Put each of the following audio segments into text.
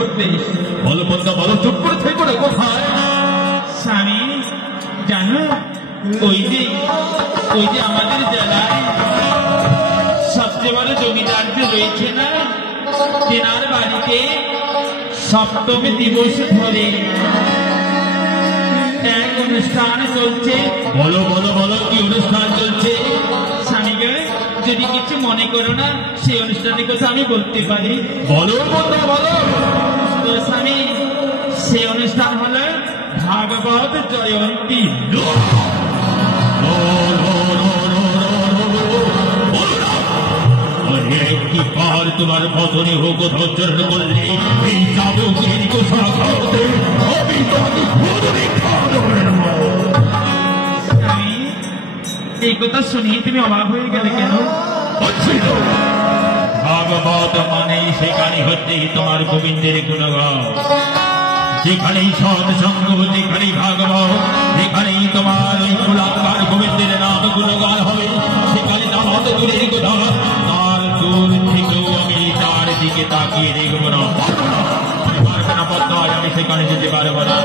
করতে? বলো পদ্মা, বলো, চুপ করে থেকো না। কোথায়? স্বামী জানো, ওই যে আমাদের জেলায় সবচেয়ে বড় জমিদার যে রয়েছে না, তেনার বাড়িতে সপ্তমী দিবস ধরে এক অনুষ্ঠান চলছে। বলো বলো বলো, কি অনুষ্ঠান চলছে? স্বামীকে যদি কিছু মনে করো না, সেই অনুষ্ঠানের কথা আমি বলতে পারি। বলো পদ্মা, বলো। তো স্বামী, সেই অনুষ্ঠান হলো ভাগবত জয়ন্তী। একটি কার তোমার পতনে হোক উচ্চারণ করলে এই চাবুকের কথা খাওয়াতে আমি তোমাকে এই কথা শুনিয়ে তুমি অবাক হয়ে গেলে কেন? ভাগবত মানে সেখানে হচ্ছে তোমার গোবিন্দের গুণগান, যেখানেই সৎসঙ্গ, যেখানেই ভাগবত, যেখানেই তোমার ওই কুলাঙ্গার গোবিন্দের নাম গুণগান হবে, সেখানে নামাজ দূরের কথা, তার দূর থেকেও আমি তার দিকে তাকিয়ে দেখবো না। আমি সেখানে যেতে পারবো না।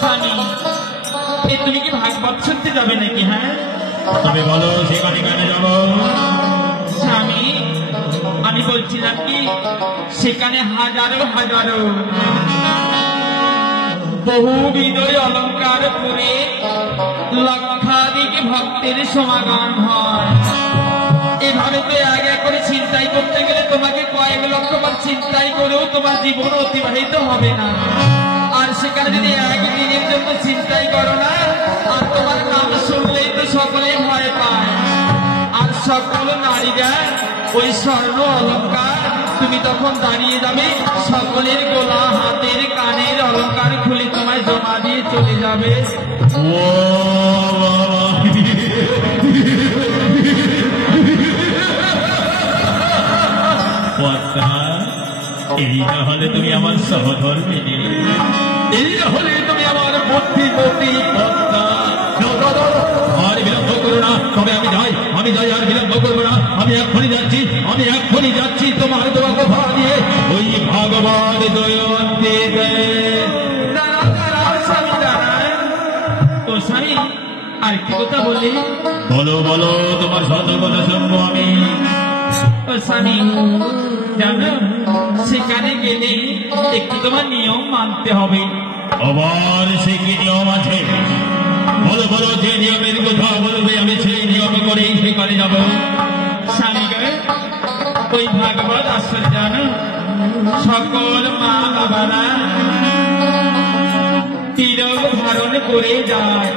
স্বামী, তুমি কি ভাগবত শুনতে যাবে নাকি? হ্যাঁ, তুমি বলো সেখানে কেন যাবো? স্বামী, আমি বলছিলাম কি, সেখানে হাজারো হাজারো বহুবিধ অলঙ্কার পরে লক্ষাধিক ভক্তের সমাগম হয়। এভাবে তো এক এক করে ছিনতাই করতে গেলে তোমাকে কয়েক লক্ষ বার ছিনতাই করেও তোমার জীবন অতিবাহিত হবে না। আর সেখানে যদি একদিনের জন্য ছিনতাই করো না, আর তোমার নাম শুনলেই তো সকলেই ভয় পায়। আর সকল নারীরা ওই স্বর্ণ অলঙ্কার, তুমি তখন দাঁড়িয়ে যাবে, সকলের গলা, হাতের, কানের অলঙ্কার খুলে তোমায় জমা দিয়ে চলে যাবে। এই না হলে তুমি আমার সহধর্মিনী, এই না হলে তুমি আমার বুদ্ধিমতী পদ্মা। আর বিলম্ব করো না, তবে আমি যাই, আর বিলম্ব করবো না। আমি এক্ষুনি যাচ্ছি তোমার দেওয়া কথা দিয়ে ওই ভাগবত জয়ন্তী। ও স্বামী, আরেকটি কথা বলি। বলো বলো, তোমার শত কথা শুনবো আমি। ও স্বামী জানো, সেখানে গেলে একটু তোমার নিয়ম মানতে হবে। আবার সে কি নিয়ম আছে? বলো বলো, যে নিয়মের কথা বলবে আমি সেই নিয়ম করেই সেখানে যাবো। স্বামী, ওই ভাগবত আসর জানো, সকল মা বাবারা তিলক ধারণ করে যায়।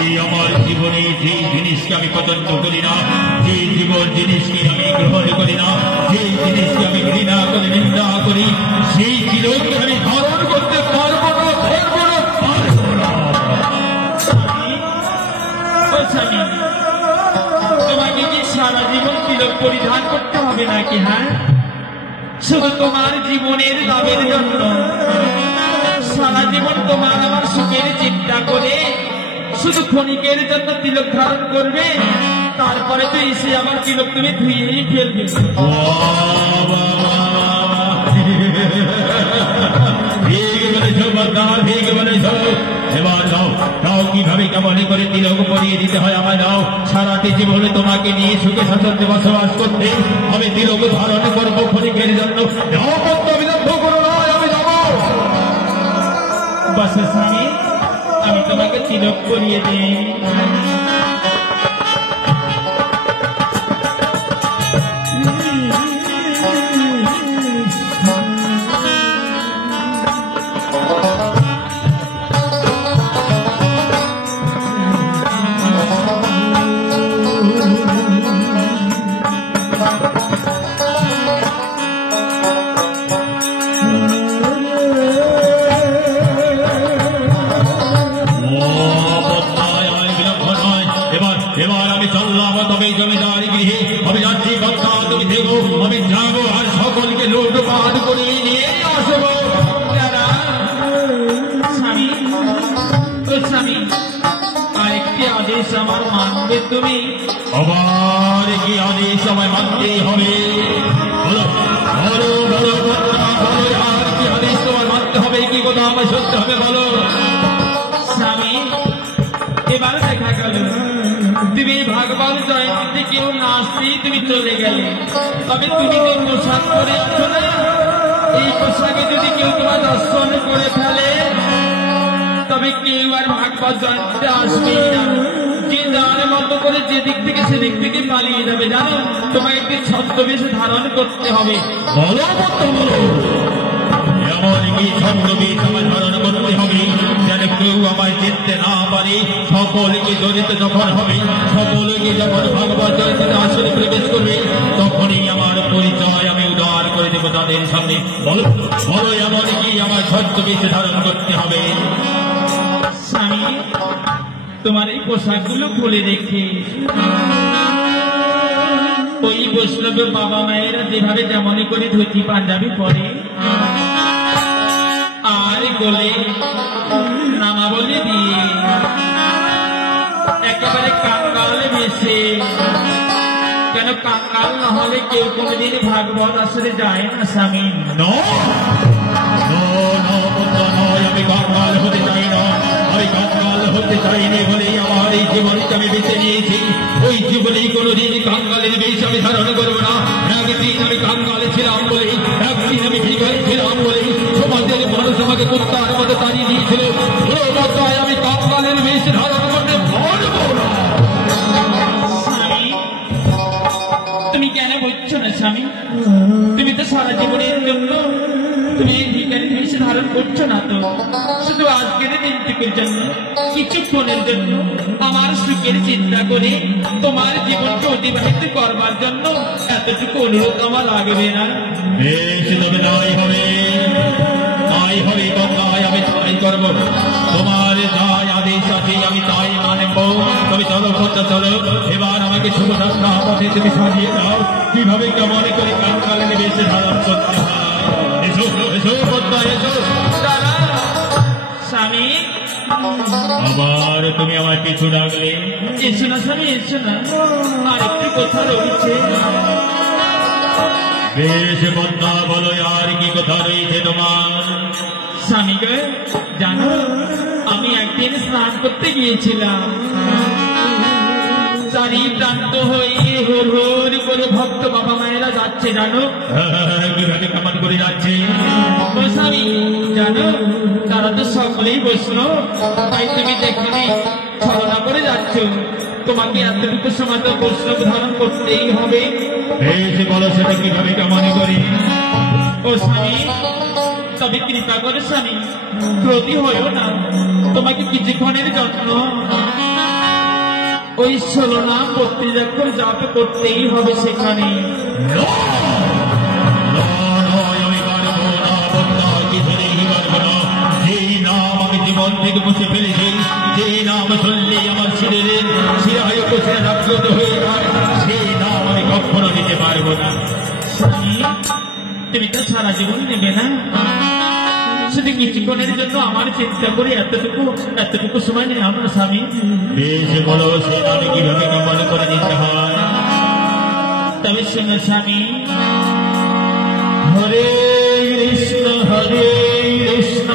এই আমার জীবনে যে জিনিসকে আমি পছন্দ করি না, যে জীবন জিনিসকে আমি গ্রহণ করি না, যে জিনিসকে আমি ঘৃণা করে নিন্দা করি, সেই তিলককে আমি ধারণ করতে পারবো না। তোমাকে কি সারা জীবন তিলক পরিধান করতে হবে নাকি? হ্যাঁ, শুধু তোমার জীবনের লাভের জন্য সারা জীবন তোমার আমার সুখের চিন্তা করে শুধু ক্ষণিকের জন্য তিলক ধারণ করবে, তারপরে তো এসে আমার তিলক তুমি ধুয়েই ফেলবে। এবার দাও কিভাবে কেমন করে তিলক পরিয়ে দিতে হয় আমায় দাও। সারাটি জীবনে তোমাকে নিয়ে সুখে শান্তিতে বসবাস করতে আমি তিলক ধারণ করবো ক্ষণিকের জন্য। বিলম্ব করো না, আমি যাবো। বাস স্বামী, আমি তোমাকে তিলক করিয়ে দিই। এবার আমি চললাম তবে জমিদার গৃহে। আমি যাচ্ছি কথা, তুমি দেখো আমি যাবো আর সকলকে লুটপাট করে নিয়ে আসবো। স্বামী, আরেকটি আদেশ আমার মানবে তুমি? আবার কি আদেশ আমায় মানতেই হবে? বলো বলো বলো বলো, আর কি আদেশ তোমার মানতে হবে? কি কথা আমায় শুনতে হবে? বলো। স্বামী, এবার দেখা গেল তুমি ভাগবত জয়ন্তীতে কেউ না আসতেই তুমি চলে গেলে। তবে তুমি যে পোশাক পরে আছো না, এই পোশাকে যদি কেউ তোমার দর্শন করে ফেলে তবে কেউ আর ভাগবত জয়ন্তীতে আসবেই না। যে যার মতো করে যেদিক থেকে সেদিক থেকে পালিয়ে যাবে। জানো, তোমাকে একটি ছদ্মবেশ ধারণ করতে হবে। বলো মতো বলো, এমন কি ছদ্মবেশ আমায় ধারণ করতে হবে যেন কেউ আমায় চিনতে না পারে? সকলকে জড়িত যখন হবে, সকলকে যখন ভাগবত জয়ন্তীতে আসলে প্রবেশ করবে, তখনই আমার পরিচয় আমি উদার করে দেবো তাদের সামনে। বলো বলো, এমন কি আমার ছদ্মবেশ ধারণ করতে হবে? স্বামী, তোমার এই পোশাকগুলো খুলে দেখে ওই বৈষ্ণবের বাবা মায়েরা যেভাবে যেমনই করে ধুতি পাঞ্জাবি পরে আর গোলে নামাবলি দিয়ে একেবারে কাঙ্গালে মেশে। কেন কাঙ্গাল না হলে কেউ কোনোদিন ভাগবত আসলে যায় না স্বামী। আমি কাঙ্গাল হতে চাই না, আমি কাঙ্গাল হতে চাইনি বলেই আমার এই জীবনকে আমি বেছে নিয়েছি। ওই জীবনেই কোনোদিন কাঙ্গালের বেশ আমি ধারণ করবো না। একদিন আমি কাঙ্গালে ছিলাম বলেই, একদিন আমি ভিখারি ছিলাম বলেই সমাজের মানুষ আমাকে কুত্তার মতো তাড়িয়ে দিয়েছিল। আমি কাঙ্গালের বেশ ধারণ করতে পারবো না। স্বামী, তুমি কেন বলছো না স্বামী? তুমি তো সারা জীবনের জন্য তুমি ভিখারি বেশ ধারণ করছো না তো, শুধু আজকের দিনটুকুর জন্য, কিছুক্ষণের জন্য আমার সুখের চিন্তা করে তোমার জীবনকে অতিবাহিত করবার জন্য এতটুকু অনুরোধ আমার লাগবে না? বেশ, তবে নাই হবে, তাই হবে গঙ্গায়, আমি তাই করবো। তোমার যাই আদেশ আছে আমি তাই মানব। তবে চলো পথটা চলো, এবার আমাকে শুভযাত্রা পথে তুমি সাজিয়ে দাও, কিভাবে কেমন করে কাঙ্গালের বেশে ধারণ করতে হয়। এসো এসো পদ্মা, এসো। স্বামী, আবার তুমি আমার পিছু ডাকলে। এসো না স্বামী, এসো না, আর একটু কথা রয়েছে। বেশ পদ্মা, বলো আর কি কথা রয়েছে তোমার? স্বামী গো, জানো আমি একদিন স্নান করতে গিয়েছিলাম। চারি প্রান্ত হয়ে হোর হোর করে ভক্ত বাবা মায়েরা যাচ্ছে। জানো কিভাবে কেমন করে যাচ্ছে? ও স্বামী, জানো তারা তো সকলেই বৈষ্ণব, তাই তুমি যেখানে ছলনা করে যাচ্ছ তোমাকে এতটুকু সময় তো বৈষ্ণব ধারণ করতেই হবে। বেশ, বলো সেটা কিভাবে কেমন করি? ও স্বামী, তবে কৃপা করে স্বামী, ক্রোধী হয়েও না। তোমাকে কিছুক্ষণের জন্য ওই 16 নাম প্রত্যেক জাপ করতেই হবে সেখানে। যেই নাম আমি জীবন থেকে মুছে ফেলেছি, যেই নাম শুনলে আমার শরীরের শিরায় উপসে জাগ্রত হয়ে যায়, সেই নাম আমি কখনো দিতে পারবো না। স্বামী, তুমি তো সারা জীবন নেবে না, শুধু কিছুক্ষণের জন্য আমার চিন্তা করে এতটুকু সময় নেই আমরা স্বামী। বেশ, বলো সে নামে কিভাবে কেমন করে দিতে হয়? তবে শোনো স্বামী, হরে কৃষ্ণ হরে কৃষ্ণ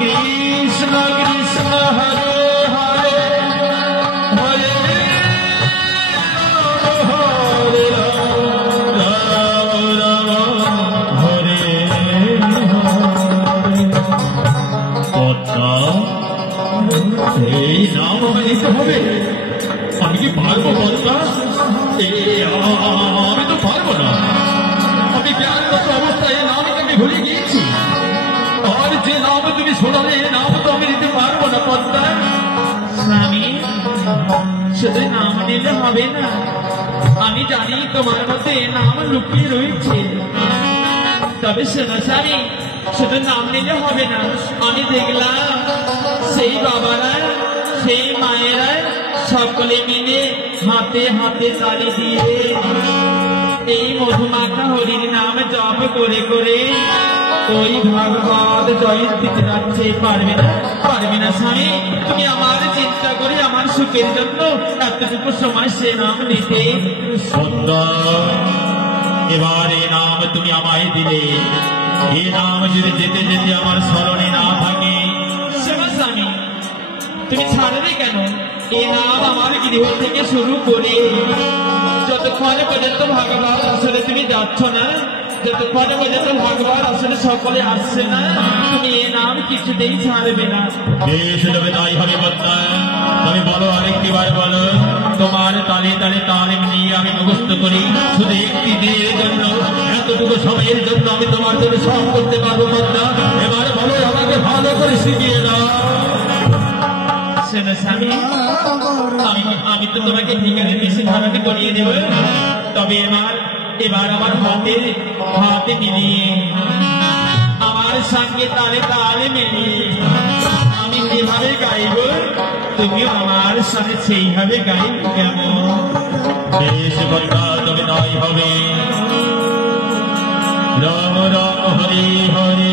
কৃষ্ণ কৃষ্ণ হরে হরে হরে হরে রাম রাম হরে পদ্মা, এই নাম আমায় নিতে হবে? আমি কি পারবো পদ্মা? আমি তো পারবো না। আমি জ্ঞানগত অবস্থায় এই নামকে আমি ভুলে গিয়েছি। আর যে নাম তুমি শোনালে, এই নাম তো আমি নিতে পারবো না পদ্মা। স্বামী, শুধু নাম নিলে হবে না, আমি জানি তোমার মধ্যে নাম লুকিয়ে রয়েছে। তবে শোনো স্বামী, শুধু নাম নিলে হবে না। আমি দেখলাম সেই বাবারা, সেই মায়েরা সকলে মিলে হাতে হাতে তালি দিয়ে এই মধুমাখা হরির নাম জপ করে করে ওই ভাগবত জয়ন্তীতে যাচ্ছে। পারবে না? পারবি না স্বামী, তুমি আমার চিন্তা করে আমার সুখের জন্য এতটুকু সময় সে নাম নিতে। সুন্দর, এবার এই নাম তুমি আমায় দিলে, এই নাম যদি যেতে যেতে আমার স্মরণে না থাকে। শোনো স্বামী, তুমি ছাড়বে কেন? এই নাম আমার গৃহ থেকে শুরু করে যতক্ষণ পর্যন্ত ভগবান আসলে তুমি যাচ্ছ না, যতক্ষণ পর্যন্ত ভগবান আসলে সকলে আসছে না, তুমি এই নাম কিছুতেই ছাড়বে না। বেশ তবে তাই হবে বর্তা। তবে বলো, আরেকটি বার বলো। তোমার তালে তালে তালিম নিয়ে আমি মুখস্থ করি, শুধু একটি দিনের জন্য, এতটুকু সময়ের জন্য আমি তোমার জন্য সব করতে পারবো বর্তা। এবার বলো, আমাকে ভালো করে শিখিয়ে দাও। শোনো স্বামী, আমি তো তোমাকে ঠিকানে বেশি ধারণা করিয়ে দেব, তবে এবার আমার হাতে মিলিয়ে আমার সঙ্গে তালে তালে মিলিয়ে আমি যেভাবে গাইব, তুমিও আমার সাথে সেইভাবে গাইব। কেমন? বেশ বর্তা, তবে তাই হবে। রাম রাম হরে হরে